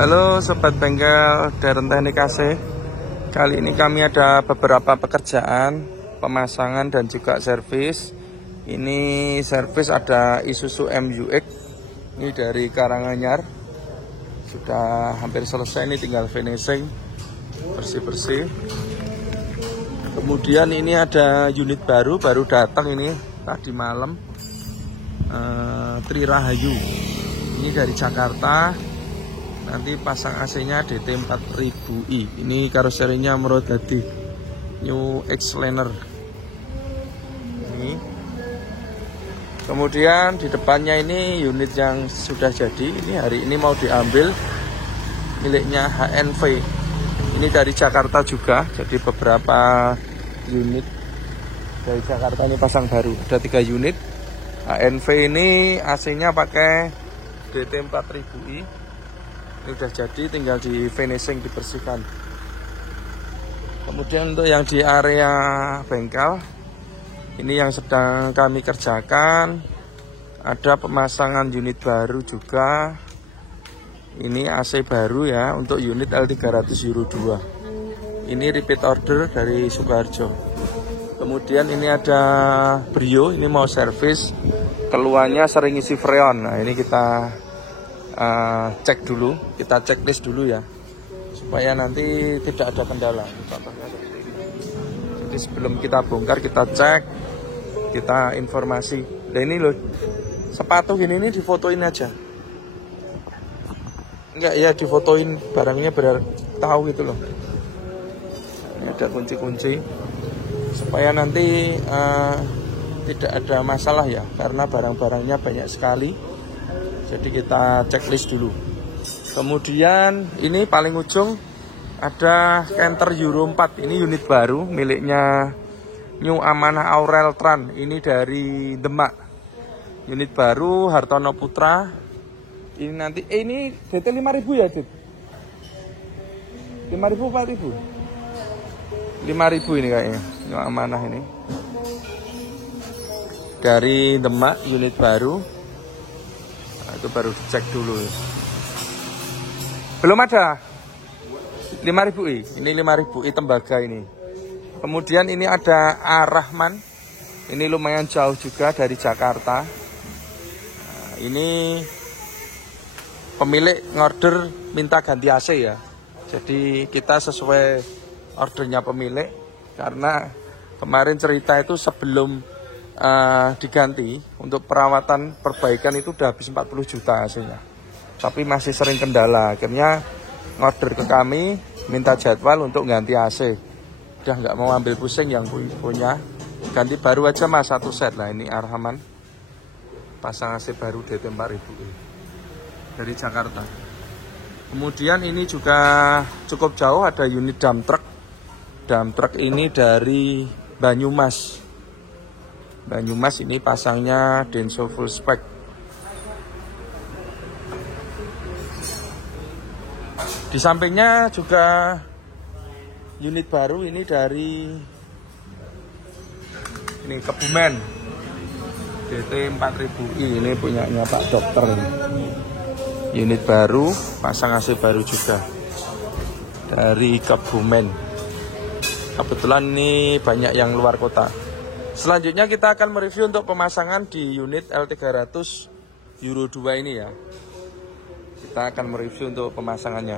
Halo Sobat Bengkel Darren Teknik AC. Kali ini kami ada beberapa pekerjaan pemasangan dan juga servis. Ini servis ada Isuzu MUX. Ini dari Karanganyar. Sudah hampir selesai, ini tinggal finishing, bersih-bersih. Kemudian ini ada unit baru datang ini tadi malam, Tri Rahayu. Ini dari Jakarta. Nanti pasang AC-nya DT 4000i. Ini karoserinya Merodadi New X-Liner. Ini. Kemudian di depannya ini unit yang sudah jadi. Ini hari ini mau diambil, miliknya HNV. Ini dari Jakarta juga. Jadi beberapa unit dari Jakarta ini pasang baru. Ada 3 unit. HNV ini AC-nya pakai DT 4000i. Ini udah jadi, tinggal di finishing, dibersihkan. Kemudian untuk yang di area bengkel, ini yang sedang kami kerjakan, ada pemasangan unit baru juga. Ini AC baru ya, untuk unit L300 Euro 2. Ini repeat order dari Sukoharjo. Kemudian ini ada Brio, ini mau servis, keluarnya sering isi freon. Nah ini kita cek dulu, kita checklist dulu ya, supaya nanti tidak ada kendala. Contohnya seperti ini. Jadi sebelum kita bongkar, kita cek, kita informasi. Nah ini loh, sepatu gini ini difotoin aja. Enggak ya, difotoin barangnya benar tahu gitu loh. Ini ada kunci-kunci, supaya nanti tidak ada masalah ya, karena barang-barangnya banyak sekali. Jadi kita checklist dulu. Kemudian ini paling ujung ada Canter Euro 4. Ini unit baru miliknya New Amanah Aurel Tran. Ini dari Demak. Unit baru Hartono Putra. Ini nanti ini DT 5000 ya, Dit? 5000 4000? 5000 ini kayaknya. New Amanah ini. Dari Demak, unit baru. Itu baru dicek dulu. Belum ada 5000i. Ini 5000i tembaga ini. Kemudian ini ada Ar-Rahman. Ini lumayan jauh juga dari Jakarta. Nah, ini pemilik ngorder minta ganti AC ya. Jadi kita sesuai ordernya pemilik, karena kemarin cerita itu sebelum diganti untuk perawatan perbaikan itu udah habis 40 juta hasilnya, tapi masih sering kendala. Akhirnya ngorder ke kami, minta jadwal untuk ganti AC. Udah nggak mau ambil pusing yang punya, ganti baru aja mas, 1 set. Nah ini Arhaman pasang AC baru DT 4000 dari Jakarta. Kemudian ini juga cukup jauh, ada unit dump truck. Dump truck ini dari Banyumas. Banyumas ini pasangnya Denso full spec. Di sampingnya juga unit baru ini dari Kebumen. DT 4000i ini punyanya Pak Dokter. Unit baru, pasang AC baru juga dari Kebumen. Kebetulan ini banyak yang luar kota. Selanjutnya kita akan mereview untuk pemasangan di unit L300 Euro 2 ini ya. Kita akan mereview untuk pemasangannya.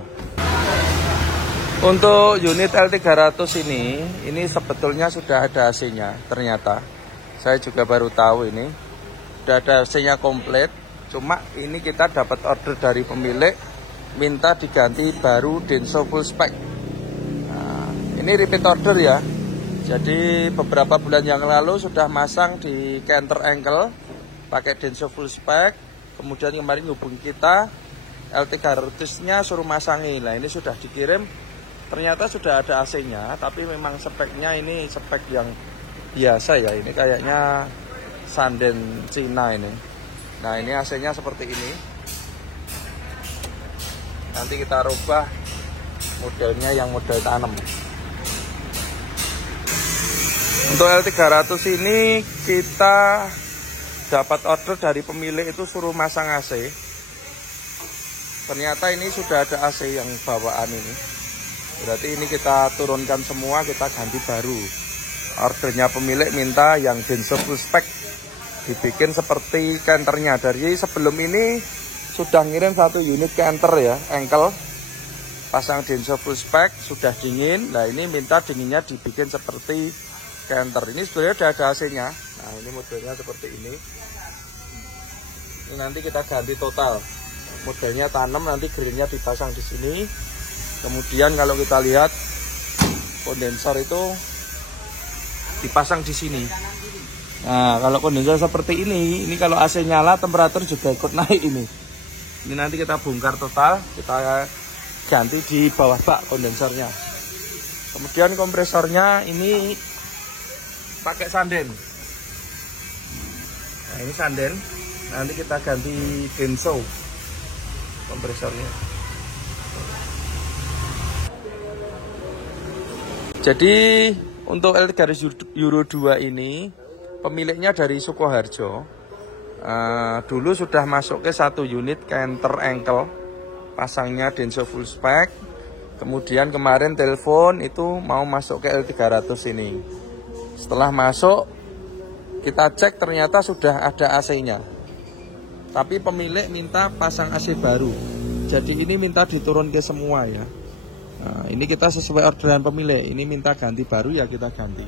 Untuk unit L300 ini sebetulnya sudah ada AC-nya ternyata. Saya juga baru tahu ini. Sudah ada AC-nya komplit. Cuma ini kita dapat order dari pemilik, minta diganti baru Denso full spec. Nah, ini repeat order ya. Jadi beberapa bulan yang lalu sudah masang di Canter Ankle pakai Denso full spec. Kemudian kemarin hubungi kita, L300-nya suruh masangi. Nah ini sudah dikirim, ternyata sudah ada AC-nya, tapi memang speknya ini spek yang biasa ya. Ini kayaknya Sanden Cina ini. Nah ini AC-nya seperti ini. Nanti kita rubah modelnya yang model tanam. Untuk L300 ini kita dapat order dari pemilik itu suruh masang AC. ternyata ini sudah ada AC yang bawaan ini. Berarti ini kita turunkan semua, kita ganti baru. Ordernya pemilik minta yang Denso full spec dibikin seperti kenternya. Dari sebelum ini sudah ngirim 1 unit kenter ya, engkel. Pasang Denso full spec, sudah dingin. Nah ini minta dinginnya dibikin seperti kenter. Ini sebenarnya sudah ada AC-nya. Nah ini modelnya seperti ini. Ini nanti kita ganti total. Modelnya tanam, nanti grillnya dipasang di sini. Kemudian kalau kita lihat kondensor itu dipasang di sini. Nah, kalau kondensor seperti ini kalau AC nyala temperatur juga ikut naik ini. Ini nanti kita bongkar total, kita ganti di bawah bak kondensornya. Kemudian kompresornya ini pakai sanden. Nah, ini sanden. Nanti kita ganti Denso kompresornya. Jadi untuk L300 Euro 2 ini pemiliknya dari Sukoharjo. Dulu sudah masuk ke 1 unit kenter engkel, pasangnya Denso full spec. Kemudian kemarin telepon itu mau masuk ke L300 ini. Setelah masuk kita cek ternyata sudah ada AC-nya. Tapi pemilik minta pasang AC baru. Jadi ini minta diturun ke semua ya. Nah, ini kita sesuai orderan pemilik. Ini minta ganti baru ya kita ganti.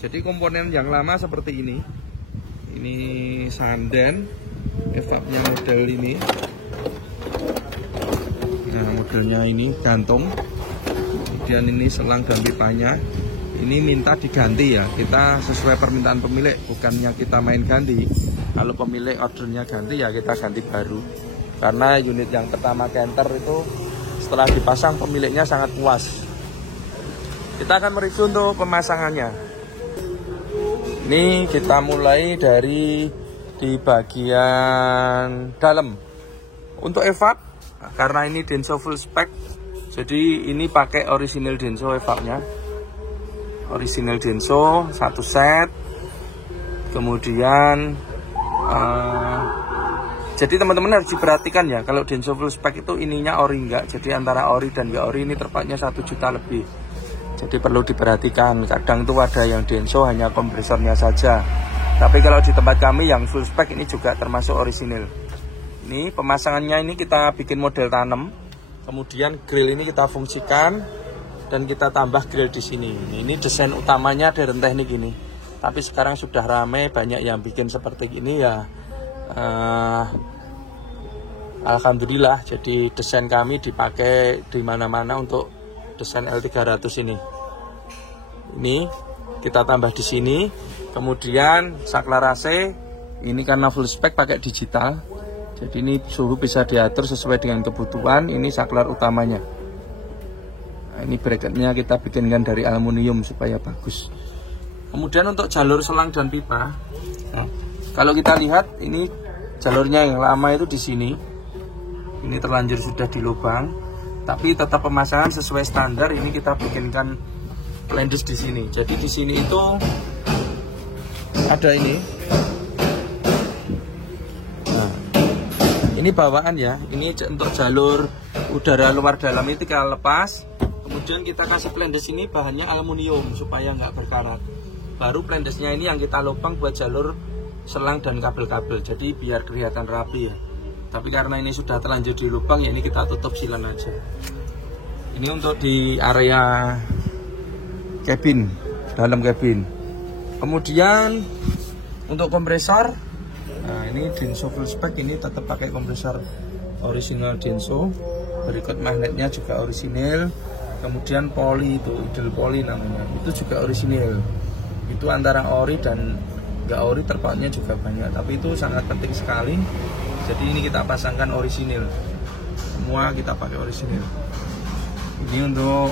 Jadi komponen yang lama seperti ini. Ini sanden, evapnya model ini. Nah modelnya ini gantung. Kemudian ini selang dan pipanya. Ini minta diganti ya. Kita sesuai permintaan pemilik, bukannya kita main ganti. Kalau pemilik ordernya ganti ya kita ganti baru. Karena unit yang pertama kenter itu setelah dipasang pemiliknya sangat puas. Kita akan mereview untuk pemasangannya. Ini kita mulai dari di bagian dalam. Untuk evap, karena ini Denso full spec, jadi ini pakai original Denso evapnya. Original Denso 1 set. Kemudian jadi teman-teman harus diperhatikan ya, kalau Denso full spec itu ininya ori enggak. Jadi antara ori dan enggak ori ini tepatnya 1 juta lebih. Jadi perlu diperhatikan. Kadang itu ada yang Denso hanya kompresornya saja. Tapi kalau di tempat kami yang full spec ini juga termasuk orisinil. Ini pemasangannya ini kita bikin model tanam. Kemudian grill ini kita fungsikan dan kita tambah grill di sini. Ini desain utamanya dari teknik ini. Tapi sekarang sudah ramai, banyak yang bikin seperti ini ya. Alhamdulillah, jadi desain kami dipakai di mana-mana untuk desain L300 ini. Ini kita tambah di sini. Kemudian saklar AC ini karena full spec pakai digital. Jadi ini suhu bisa diatur sesuai dengan kebutuhan. Ini saklar utamanya. Nah, ini bracketnya kita bikinkan dari aluminium supaya bagus. Kemudian untuk jalur selang dan pipa. Nah, kalau kita lihat ini jalurnya yang lama itu di sini. Ini terlanjur sudah di lubang. Tapi tetap pemasangan sesuai standar. Ini kita bikinkan plendes di sini. Jadi di sini itu ada ini. Nah, ini bawaan ya. Ini untuk jalur udara luar dalam itu kita lepas. Kemudian kita kasih plendes ini bahannya aluminium supaya nggak berkarat. Baru plendesnya ini yang kita lubang buat jalur selang dan kabel-kabel. Jadi biar kelihatan rapi ya. Tapi karena ini sudah terlanjur di lubang ya ini kita tutup silan aja. Ini untuk di area cabin, dalam cabin. Kemudian untuk kompresor, nah ini Denso full spec ini tetap pakai kompresor original Denso. Berikut magnetnya juga orisinil. Kemudian poli itu, idel poli namanya, itu juga orisinil. Itu antara ori dan nggak ori terpautnya juga banyak, tapi itu sangat penting sekali. Jadi ini kita pasangkan orisinil. Semua kita pakai orisinil. Ini untuk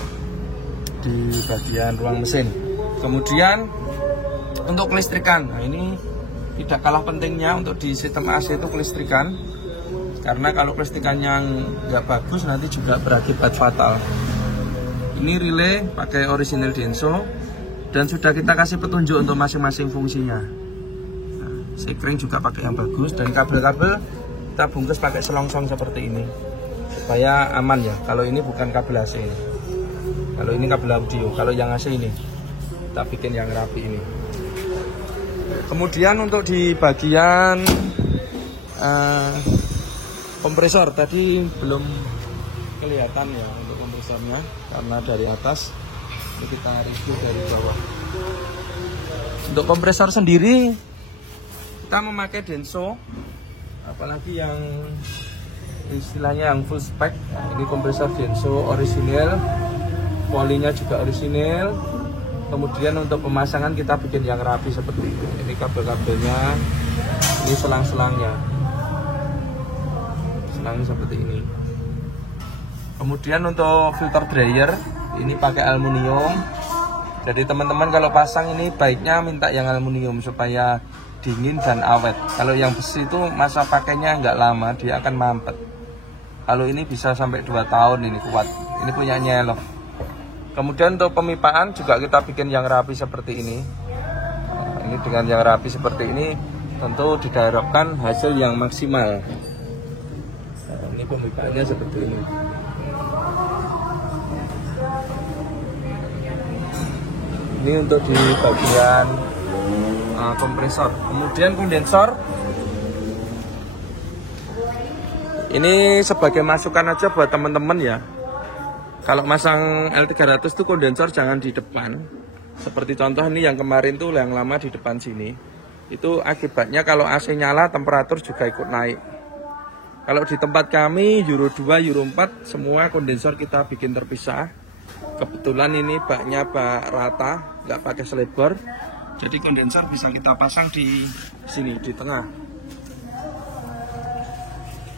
di bagian ruang mesin. Kemudian untuk kelistrikan, nah ini tidak kalah pentingnya untuk di sistem AC itu kelistrikan. Karena kalau kelistrikannya nggak bagus nanti juga berakibat fatal. Ini relay pakai original Denso dan sudah kita kasih petunjuk untuk masing-masing fungsinya. Nah, sekring juga pakai yang bagus dan kabel-kabel kita bungkus pakai selongsong seperti ini. supaya aman ya. Kalau ini bukan kabel AC, kalau ini kabel audio. Kalau yang AC ini kita bikin yang rapi ini. Kemudian untuk di bagian kompresor tadi belum kelihatan ya untuk kompresornya karena dari atas. Ini kita review dari bawah. Untuk kompresor sendiri kita memakai Denso, apalagi yang istilahnya yang full spec. Ini kompresor Denso orisinil, polinya juga orisinil. Kemudian untuk pemasangan kita bikin yang rapi seperti ini. Ini kabel-kabelnya, ini selang-selangnya, selangnya seperti ini. Kemudian untuk filter dryer ini pakai aluminium. Jadi teman-teman kalau pasang ini baiknya minta yang aluminium supaya dingin dan awet. Kalau yang besi itu masa pakainya nggak lama, dia akan mampet. Kalau ini bisa sampai 2 tahun, ini kuat. Ini punya Nyelov. Kemudian untuk pemipaan juga kita bikin yang rapi seperti ini. Nah, ini dengan yang rapi seperti ini tentu diharapkan hasil yang maksimal. Nah, ini pemipaannya seperti ini. Ini untuk di bagian kompresor. Kemudian kondensor ini sebagai masukan aja buat teman-teman ya. Kalau masang L300 tuh kondensor jangan di depan. Seperti contoh ini yang kemarin tuh yang lama di depan sini. Itu akibatnya kalau AC nyala temperatur juga ikut naik. Kalau di tempat kami Euro 2, Euro 4 semua kondensor kita bikin terpisah. Kebetulan ini baknya bak rata, nggak pakai selebor. Jadi kondensor bisa kita pasang di sini, di tengah.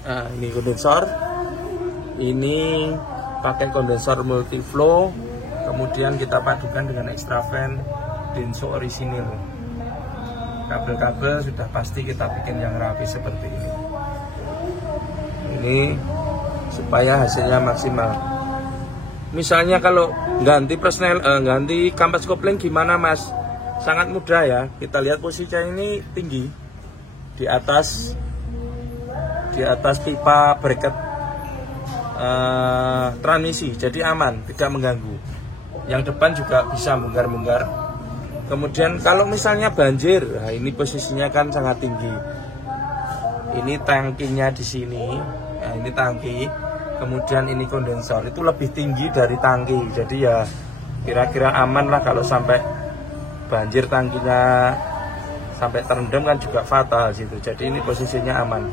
Nah, ini kondensor. Ini pakai kondensor multiflow. Kemudian kita padukan dengan extra fan Denso orisinil. Kabel-kabel sudah pasti kita bikin yang rapi seperti ini. Ini supaya hasilnya maksimal. Misalnya kalau ganti ganti kampas kopling gimana Mas? Sangat mudah ya. Kita lihat posisinya ini tinggi di atas pipa bracket transmisi, jadi aman, tidak mengganggu. Yang depan juga bisa bongkar-bongkar. Kemudian kalau misalnya banjir, nah ini posisinya kan sangat tinggi. Ini tangkinya di sini, nah ini tangki. Kemudian ini kondensor, itu lebih tinggi dari tangki. Jadi ya kira-kira aman lah kalau sampai banjir tangkinya sampai terendam kan juga fatal gitu. Jadi ini posisinya aman.